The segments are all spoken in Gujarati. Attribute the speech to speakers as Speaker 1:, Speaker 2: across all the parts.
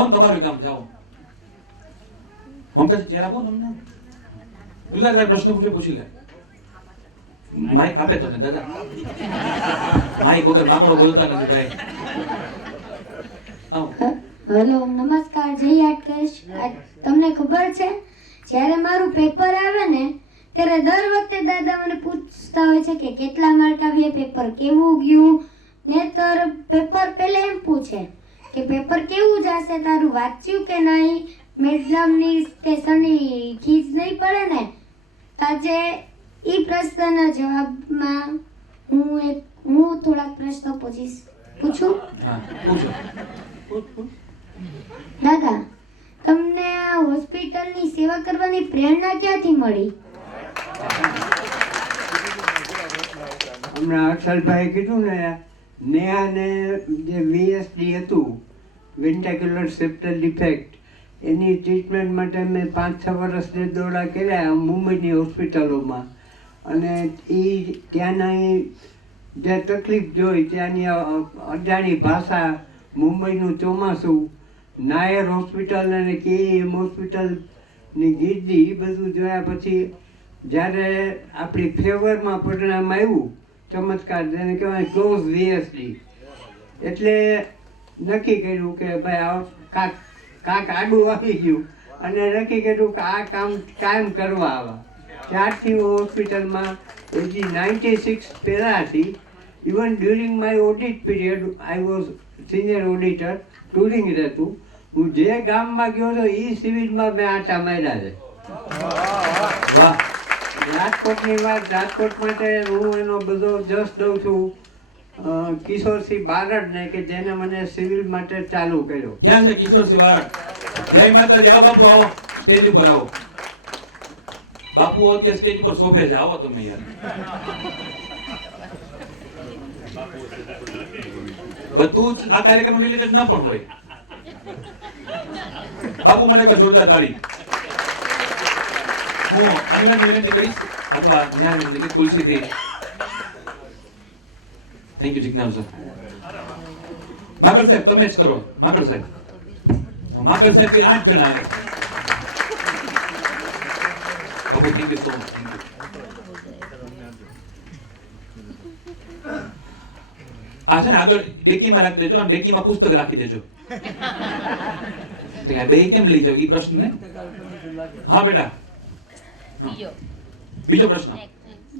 Speaker 1: આવો ને તમારું ગામ જાઓ. મમતા ચહેરા આપો તમને. દુલાભાઈ પ્રશ્ન પૂછે, પૂછી લે. માઈક આપે તમે દાદા. માઈક વગર માકડો બોલતા નથી, ભાઈ.
Speaker 2: હેલો, નમસ્કાર, જય આટકેશ. તમને ખબર છે, જ્યારે મારું પેપર આવે ને, ત્યારે દર વખતે દાદા મને પૂછતા હોય છે કે કેટલા માર્ક આવ્યા પેપર કેવું ગયું? નેતર પેપર પહેલા એમ પૂછે. કે પેપર કેવું જશે તારું વાંચ્યું કે નહીં? મેડમની કે સરની ખીજ નહીં પડે ને? તો આજે એ પ્રશ્નના જવાબમાં હું એક હું થોડાક પ્રશ્નો પૂછીશ. પૂછું? દાદા તમને આ હોસ્પિટલની સેવા કરવાની પ્રેરણા ક્યાંથી મળી?
Speaker 3: હમણાં અક્ષરભાઈ કીધું ને નેહાને જે વીએસડી હતું વેન્ટિક્યુલર સેપ્ટલ ડિફેક્ટ એની ટ્રીટમેન્ટ માટે મેં પાંચ છ વર્ષ જે દોડા કર્યા મુંબઈની હોસ્પિટલોમાં. અને એ ત્યાંના જે તકલીફ જોઈ, ત્યાંની અજાણી ભાષા મુંબઈનું ચોમાસું, નાયર હોસ્પિટલ અને કેએમ હોસ્પિટલની ગીર્દી એ બધું જોયા પછી જ્યારે આપણી ફેવરમાં પરિણામ આવ્યું ચમત્કાર જેને કહેવાય ક્લોઝ વીએસડી એટલે નક્કી કર્યું કે ભાઈ આ કાંક કાંક આડું આવી ગયું. અને નક્કી કર્યું કે આ કામ કાયમ કરવા આવા. ત્યારથી હું હોસ્પિટલમાં એજી નાઇન્ટી સિક્સ પહેલાંથી even during my audit period I was senior auditor touring રહેતું. હું જે ગામમાં ગયો હતો એ સિવિલમાં મેં આટા માર્યા છે.
Speaker 1: વાહ.
Speaker 3: રાજકોટની વાત, રાજકોટ માટે હું એનો બધો જસ દઉં છું કિશોરસિંહ બારડને કે જેને મને સિવિલ માટે ચાલુ કર્યો.
Speaker 1: ક્યાં છે કિશોરસિંહ બારડ? જય માતાજી, આવો બાપુ, આવો. સ્ટેજ ઉપર આવો. બાપુ અત્યારે સ્ટેજ ઉપર શોભે છે, આવો તમે યાર. બધું જ આ કાર્યક્રમ રિલેટેડ ન પણ હોય. બાપુ, મને એક જોરદાર તાળી. હું અનિલાને વિનંતી કરીશ, અથવા ન્યાય વિનંતી કરીશ તુલસીથી. Thank you Jignas sir Makad સાહેબ, તમે જ કરો. માકડ સાહેબ. માકડ સાહેબ કે આઠ જણા આવે. Okay thank you so much thank you આ છે ને આગળ ડેકીમાં રાખી દેજો અને ડેકીમાં પુસ્તક રાખી દેજો. બે કેમ લઈ જાવ એ પ્રશ્ન ને? હા, બેટા. બીજો પ્રશ્ન.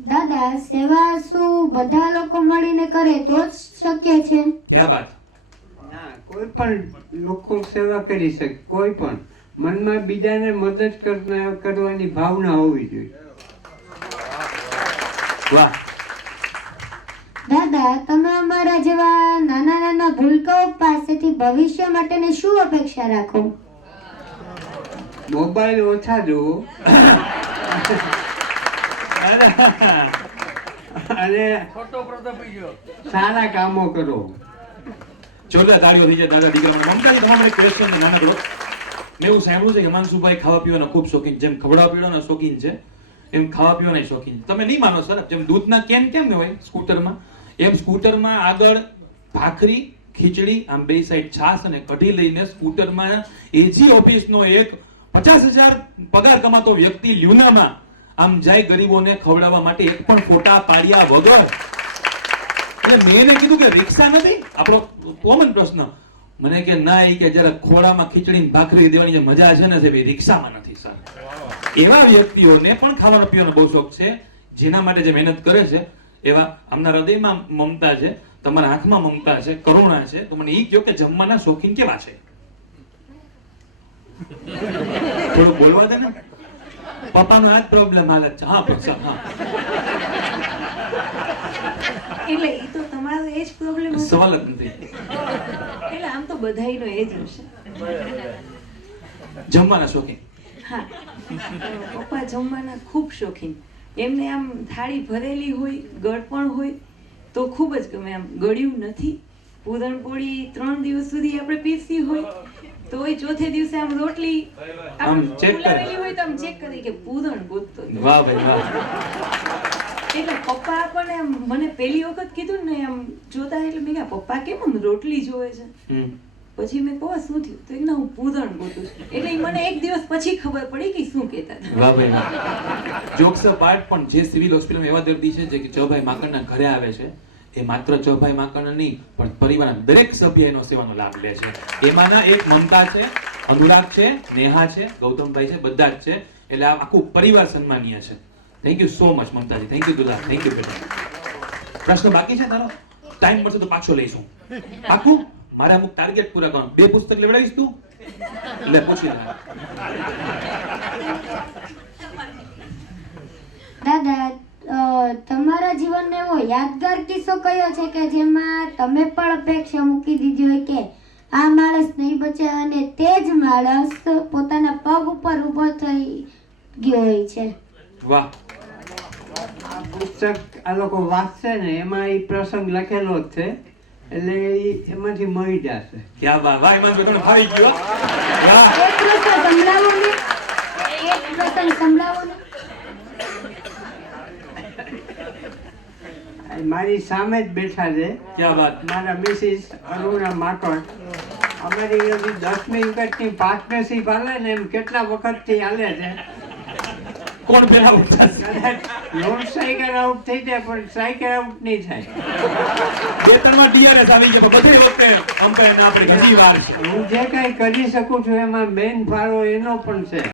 Speaker 2: દાદા સેવા શું બધા લોકો મળીને કરે તો જ શક્ય છે?
Speaker 1: ક્યાં બાત
Speaker 3: કોઈ પણ લોકો સેવા કરી શકે કોઈ પણ. મનમાં બીજાને મદદ કરવાની ભાવના હોવી જોઈએ.
Speaker 1: વાહ.
Speaker 2: દાદા તમે અમારા જેવા નાના નાના ભૂલકાઓ પાસેથી ભવિષ્ય માટેની શું અપેક્ષા રાખો?
Speaker 3: મોબાઈલ ઓછા જુઓ. અને સારા કામો કરો.
Speaker 1: જોરદાર તાળીઓ થઈ જાય દાદા દીકરા મમતાજી તમારા એક ક્વેશ્ચન નાનકડો. મેં એવું સાંભળ્યું છે કે હિમાંશુભાઈ ખાવા પીવાના ખૂબ શોખીન જેમ ખવડાવવા પીવાના શોખીન છે એમ ખાવા પીવાના શોખીન તમે નહીં માનો સર જેમ દૂધના કેન કેમ ને હોય સ્કૂટરમાં? એમ સ્કૂટરમાં આગળ ભાખરી ખીચડી આમ બે સાઈડ છાશ અને કઢી લઈને સ્કૂટરમાં એજી ઓફિસનો એક પચાસ હજાર પગાર કમાતો વ્યક્તિ લ્યુનામાં. આમ જાય ગરીબોને ખવડાવવા માટે એક પણ ફોટા પાડ્યા વગર. એટલે મેં એને કીધું કે રિક્ષા નથી? આપણો કોમન પ્રશ્ન. મને કે ના, એ કે જરા ખોળામાં ખીચડી ભાખરી દેવાની જે મજા છે ને તે રિક્ષામાં નથી, સર. એવા વ્યક્તિઓને પણ ખાવાનો પીવાનો બહુ શોખ છે, જેના માટે જે મહેનત કરે છે, એવા આમના હૃદયમાં મમતા છે, તમારા આંખમાં મમતા છે, કરુણા છે, તો મને એ કહો કે જમવાના શોખીન કેવા છે? થોડું બોલવા દે ને. પપ્પાનો આ જ પ્રોબ્લેમ હાલત છે. હા પૂછો હા.
Speaker 4: એટલે એ તો તમારો એ જ પ્રોબ્લેમ
Speaker 1: સવાલ જ નથી.
Speaker 4: એટલે આમ તો બધાયનો એ જ હશે.
Speaker 1: જમવાના શોખીન?
Speaker 4: હા. પપ્પા જમવાના ખૂબ શોખીન. એમને આમ થાળી ભરેલી હોય ગળપણ હોય તો ખૂબ જ ગમે. આમ ગળ્યું નથી. પૂરણપોળી ત્રણ દિવસ સુધી આપણે પીસી હોય. તો એ ચોથે દિવસે આમ રોટલી
Speaker 1: આમ
Speaker 4: ચેક
Speaker 1: check
Speaker 4: હોય તો આમ ચેક કરી કે પૂરણ ગોતતો
Speaker 1: વાહ ભાઈ વાહ.
Speaker 4: એટલે પપ્પા પણ મને પહેલી વખત કીધું ને એમ જોતા એટલે મેં પપ્પા કેમ આમ રોટલી જોવે છે? પછી મેં કહો શું થયું? તો એના હું પૂરણ ગોતું છું. એટલે મને એક દિવસ પછી ખબર પડી કે શું કહેતા હતા.
Speaker 1: વાહ ભાઈ વાહ. જોક્સ પાર્ટ પણ જે સિવિલ હોસ્પિટલમાં એવા દર્દી છે જે કે ચભાઈ માકડના ઘરે આવે છે. એ માત્ર ચભાઈ માકડના નહીં, પણ પરિવારના દરેક સભ્ય એનો સેવાનો લાભ લે છે. એમાંના એક મમતા છે, અનુરાગ છે, નેહા છે, ગૌતમભાઈ છે, બધા જ છે. એટલે આ આખું પરિવાર સન્માનીય છે. Thank you so much Mamtaji. Thank you Dula. Thank you બેટા. પ્રશ્ન બાકી છે તારો? ટાઈમ મળશે તો પાછો લઈશું. પાકું? મારે અમુક ટાર્ગેટ પૂરા કરવાનું. બે પુસ્તક લેવડાવીશ તું? એટલે પૂછી
Speaker 2: દાદા તમારા જીવનનો એવો યાદગાર કિસ્સો કયો છે કે જેમાં તમે પણ અપેક્ષા મૂકી દીધી હોય કે આ માણસ નહીં બચે અને તે જ માણસ પોતાના પગ ઉપર ઊભો થઈ ગયો હોય છે?
Speaker 1: વાહ.
Speaker 3: આ પુસ્તક આ લોકો વાંચશે ને એમાં એ પ્રસંગ લખેલો જ છે એટલે એમાંથી મળી જશે.
Speaker 1: ક્યાં વાહ વાહ એમાં તમે ફાવી ગયો
Speaker 2: એક પ્રસંગ સંભળાવો ને એક પ્રસંગ સંભળાવો ને.
Speaker 3: મારી સામે જ બેઠા છે.
Speaker 1: ક્યાં વાત?
Speaker 3: મારા મિસિસ અરુણા માકડ. અમારી હજી દસમી પાંચમી સીપ હાલે ને એમ કેટલા વખતથી હાલે છે.
Speaker 1: કોણ પેલા
Speaker 3: લોન સાયકલ આઉટ થઈ જાય પણ સાયકલ આઉટ નહીં થાય.
Speaker 1: બે ત્રણમાં ડીઆરએસ આવી ગયા બધી વખતે અમ્પાયર ના આપણે ઘણી વાર છે.
Speaker 3: હું જે કાંઈ કરી શકું છું એમાં મેઇન ફાળો એનો પણ છે.